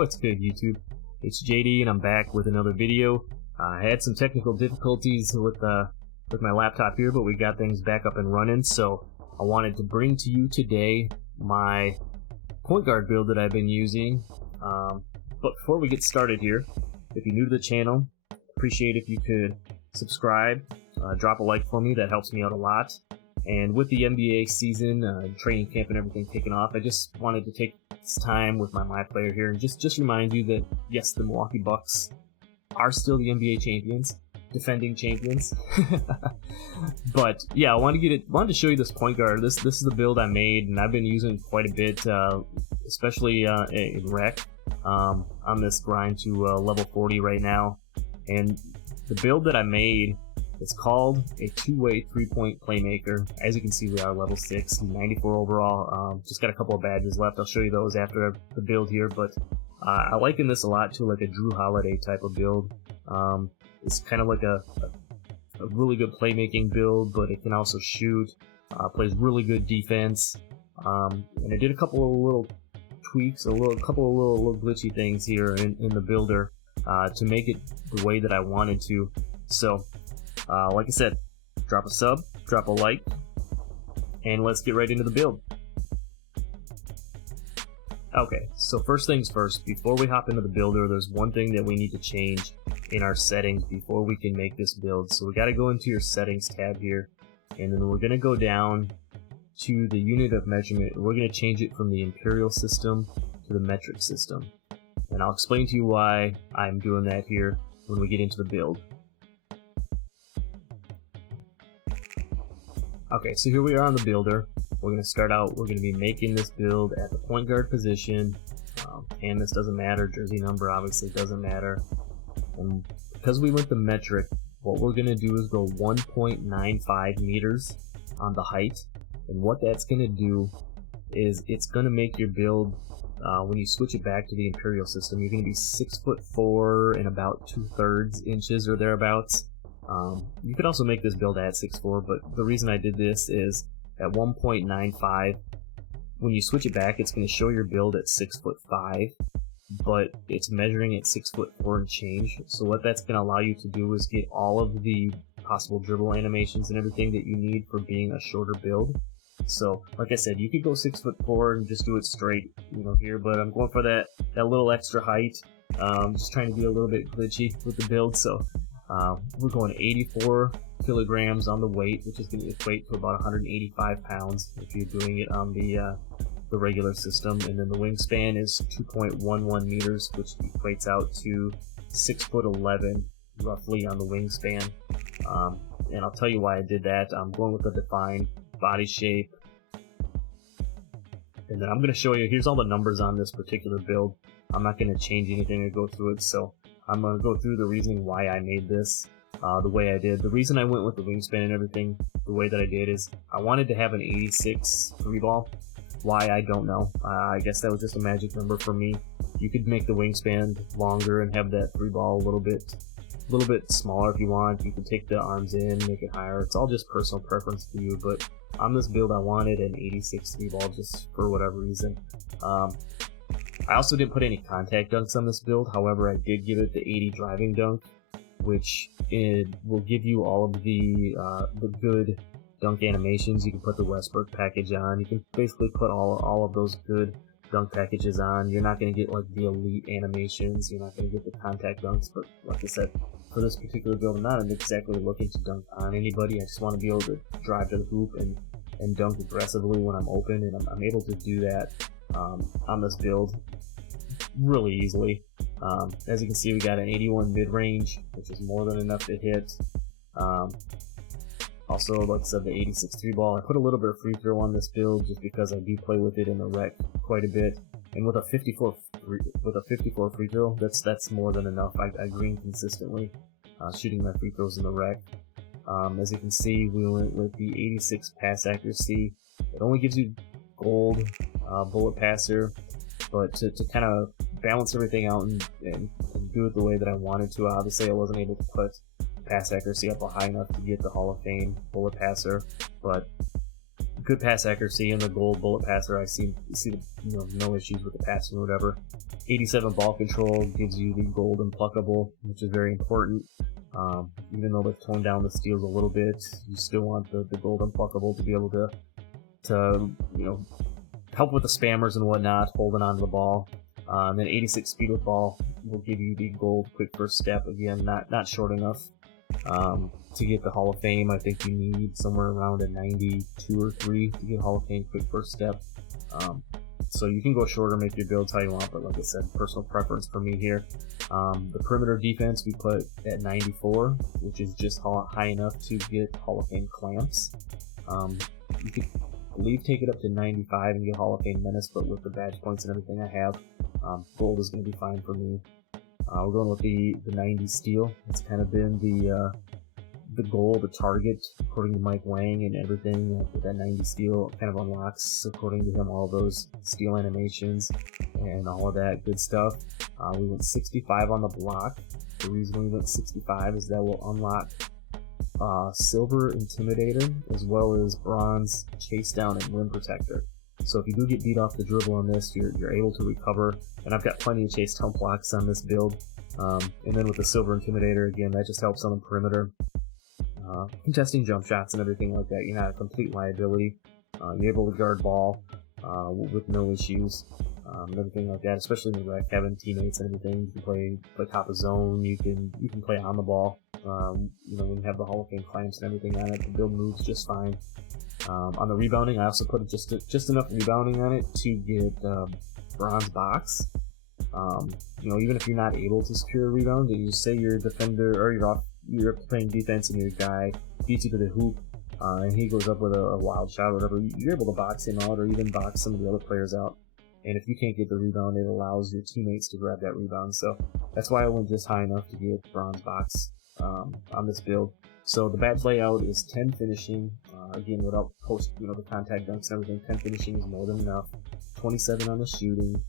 What's good, YouTube? It's JD and I'm back with another video. I had some technical difficulties with my laptop here, but we got things back up and running, so I wanted to bring to you today my point guard build that I've been using. But before we get started here, if you're new to the channel, appreciate if you could subscribe, drop a like for me. That helps me out a lot. And with the NBA season, training camp and everything kicking off, I just wanted to take this time with my My Player here and just remind you that, yes, the Milwaukee Bucks are still the NBA champions, defending champions. But yeah, I wanted to show you this point guard. This is the build I made, and I've been using it quite a bit, especially in rec. On this grind to level 40 right now, and the build that I made is called a two-way three-point playmaker. As you can see, we are level 6, 94 overall. Just got a couple of badges left. I'll show you those after the build here, but I liken this a lot to like a Drew Holiday type of build. It's kind of like a really good playmaking build, but it can also shoot, plays really good defense, and I did a couple of little tweaks, a couple of little glitchy things here in the builder to make it the way that I wanted to. So like I said, drop a sub, drop a like, and let's get right into the build. Okay, so first things first, before we hop into the builder, there's one thing that we need to change in our settings before we can make this build. So we got to go into your settings tab here, and then we're going to go down to the unit of measurement. We're going to change it from the imperial system to the metric system, and I'll explain to you why I'm doing that here when we get into the build. Okay, so here we are on the builder. We're going to start out, we're going to be making this build at the point guard position. Canvas doesn't matter, jersey number obviously doesn't matter. And because we went the metric, what we're going to do is go 1.95 meters on the height. And what that's going to do is it's going to make your build, when you switch it back to the imperial system, you're going to be 6'4" and about 2/3 inches or thereabouts. You could also make this build at 6'4", but the reason I did this is at 1.95, when you switch it back, it's going to show your build at 6'5", but it's measuring at 6'4" and change. So what that's going to allow you to do is get all of the possible dribble animations and everything that you need for being a shorter build. So like I said, you could go 6'4" and just do it straight, here, but I'm going for that little extra height. Just trying to be a little bit glitchy with the build. So we're going 84 kilograms on the weight, which is going to equate to about 185 pounds if you're doing it on the regular system. And then the wingspan is 2.11 meters, which equates out to 6'11" roughly on the wingspan. And I'll tell you why I did that. I'm going with a defined body shape. And then I'm going to show you, here's all the numbers on this particular build. I'm not going to change anything or go through it, so I'm going to go through the reasoning why I made this the way I did. The reason I went with the wingspan and everything the way that I did is I wanted to have an 86 3-ball. Why, I don't know. I guess that was just a magic number for me. You could make the wingspan longer and have that 3-ball a little bit smaller if you want. You can take the arms in, make it higher. It's all just personal preference for you, but on this build I wanted an 86 3-ball just for whatever reason. I also didn't put any contact dunks on this build. However, I did give it the 80 driving dunk, which it will give you all of the good dunk animations. You can put the Westbrook package on. You can basically put all of those good dunk packages on. You're not going to get like the elite animations. You're not going to get the contact dunks. But like I said, for this particular build, I'm not exactly looking to dunk on anybody. I just want to be able to drive to the hoop and dunk aggressively when I'm open, and I'm able to do that on this build really easily. As you can see, we got an 81 mid-range, which is more than enough to hit. Also, like I said, the 86 3-ball. I put a little bit of free throw on this build just because I do play with it in the rec quite a bit. And with a 54 free throw, that's more than enough. I green consistently, shooting my free throws in the rec. As you can see, we went with the 86 pass accuracy. It only gives you gold bullet passer, but to kind of balance everything out and do it the way that I wanted to, obviously I wasn't able to put pass accuracy up high enough to get the Hall of Fame bullet passer, but good pass accuracy, and the gold bullet passer, I see no issues with the passing or whatever. 87 ball control gives you the gold unpluckable, which is very important. Even though they've toned down the steals a little bit, you still want the gold unpluckable to be able to help with the spammers and whatnot, holding on to the ball. And then 86 speed with ball will give you the gold quick first step. Again, not short enough. To get the Hall of Fame, I think you need somewhere around a 92 or 3 to get Hall of Fame quick first step. So you can go shorter, make your builds how you want, but like I said, personal preference for me here. The perimeter defense we put at 94, which is just high enough to get Hall of Fame clamps. You could, I believe, take it up to 95 and get Hall of Fame menace, but with the badge points and everything I have, gold is going to be fine for me. We're going with the 90 steal. It's kind of been the goal, the target, according to Mike Wang and everything. With that 90 steal kind of unlocks, according to him, all those steal animations and all of that good stuff. We went 65 on the block. The reason we went 65 is that will unlock silver intimidator as well as bronze chase down and rim protector. So if you do get beat off the dribble on this, you're able to recover, and I've got plenty of chase down blocks on this build. And then with the silver intimidator, again, that just helps on the perimeter. Contesting jump shots and everything like that, you're not a complete liability. You're able to guard ball with no issues, and everything like that, especially in the rec, having teammates and everything. You can play top of zone, you can play on the ball. When you have the Hall of Fame clamps and everything on it, the build moves just fine. On the rebounding, I also put just enough rebounding on it to get bronze box. Even if you're not able to secure a rebound, you say you're a defender or you're playing defense and your guy beats you to the hoop, and he goes up with a wild shot or whatever, you're able to box him out or even box some of the other players out. And if you can't get the rebound, it allows your teammates to grab that rebound. So that's why I went just high enough to get bronze box on this build. So the badge layout is 10 finishing. Again, without the contact dunks and everything, 10 finishing is more than enough. 27 on the shooting,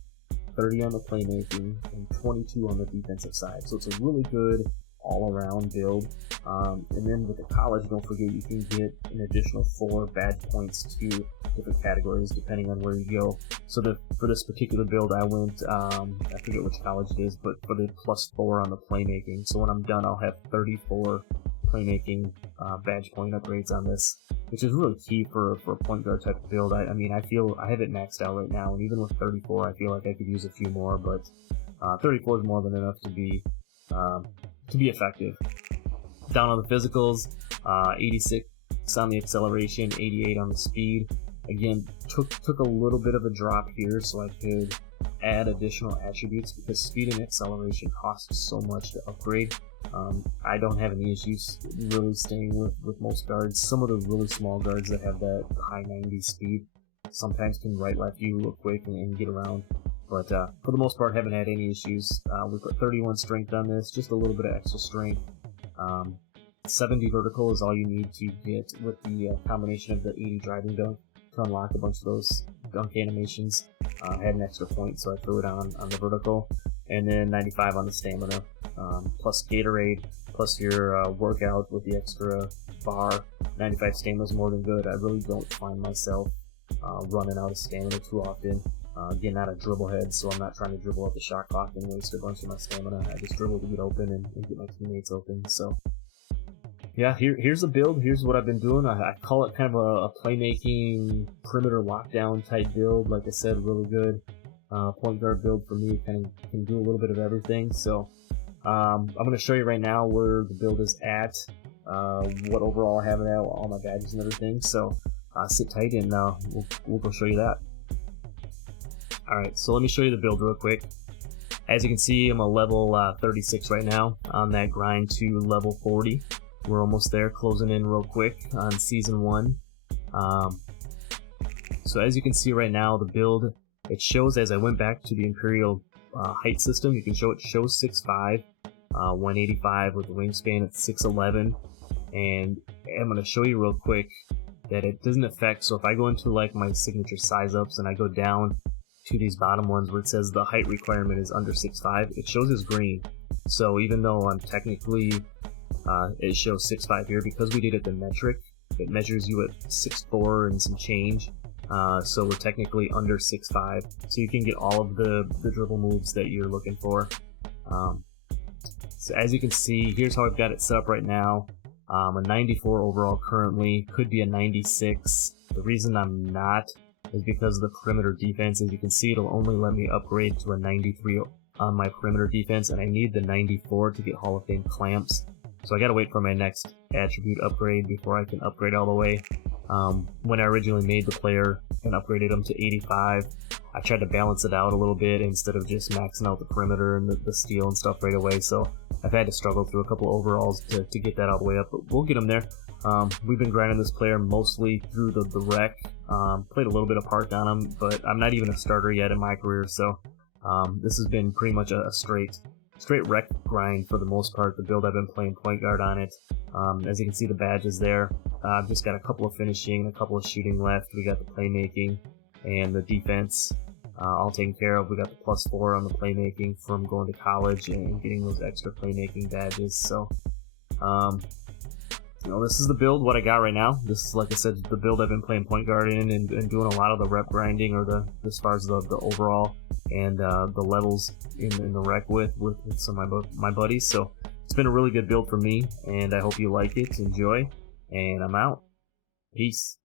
30 on the playmaking, and 22 on the defensive side. So it's a really good all-around build. And then with the college, don't forget you can get an additional 4 badge points to different categories depending on where you go. So for this particular build, I went, I forget which college it is, but for the +4 on the playmaking. So when I'm done, I'll have 34 playmaking badge point upgrades on this, which is really key for a point guard type of build. I mean, I feel I have it maxed out right now, and even with 34, I feel like I could use a few more, but 34 is more than enough to be effective. Down on the physicals, 86 on the acceleration, 88 on the speed. Again, took a little bit of a drop here so I could add additional attributes because speed and acceleration cost so much to upgrade. I don't have any issues really staying with most guards. Some of the really small guards that have that high 90 speed sometimes can right left you real quick and get around. But for the most part, haven't had any issues. We put 31 strength on this, just a little bit of extra strength. 70 vertical is all you need to get with the combination of the 80 driving dunk to unlock a bunch of those dunk animations. I had an extra point, so I threw it on the vertical. And then 95 on the stamina, plus Gatorade, plus your workout with the extra bar. 95 stamina is more than good. I really don't find myself running out of stamina too often. Again, not a dribble head, so I'm not trying to dribble up the shot clock and waste a bunch of my stamina. I just dribble to get open and get my teammates open. So yeah, here's the build. Here's what I've been doing. I call it kind of a playmaking perimeter lockdown type build. Like I said, really good point guard build for me. Kind of can do a little bit of everything. So I'm going to show you right now where the build is at, what overall I have it at, all my badges and everything. So sit tight and we'll go show you that. Alright, so let me show you the build real quick. As you can see, I'm a level 36 right now on that grind to level 40. We're almost there, closing in real quick on Season 1. So as you can see right now, the build, it shows as I went back to the Imperial height system, you can show it shows 6'5", 185 with the wingspan at 6'11", and I'm going to show you real quick that it doesn't affect, so if I go into like my signature size ups and I go down to these bottom ones where it says the height requirement is under 6'5", it shows as green. So even though I'm technically, it shows 6'5" here, because we did it the metric, It measures you at 6'4" and some change. So we're technically under 6'5", so you can get all of the dribble moves that you're looking for. So as you can see, here's how I've got it set up right now. A 94 overall currently, could be a 96. The reason I'm not is because of the perimeter defense. As you can see, it'll only let me upgrade to a 93 on my perimeter defense, and I need the 94 to get Hall of Fame clamps. So I gotta wait for my next attribute upgrade before I can upgrade all the way. When I originally made the player and upgraded him to 85, I tried to balance it out a little bit instead of just maxing out the perimeter and the steal and stuff right away. So I've had to struggle through a couple of overalls to get that all the way up, but we'll get him there. We've been grinding this player mostly through the rec. Played a little bit of park on him, but I'm not even a starter yet in my career, so this has been pretty much a straight rec grind for the most part. The build I've been playing point guard on it. As you can see, the badges there. I've just got a couple of finishing, a couple of shooting left. We got the playmaking and the defense all taken care of. We got the +4 on the playmaking from going to college and getting those extra playmaking badges. So, this is the build, what I got right now. This is, like I said, the build I've been playing point guard in and doing a lot of the rep grinding, or as far as the overall and the levels in the rec with some of my buddies. So it's been a really good build for me, and I hope you like it, enjoy, and I'm out. Peace.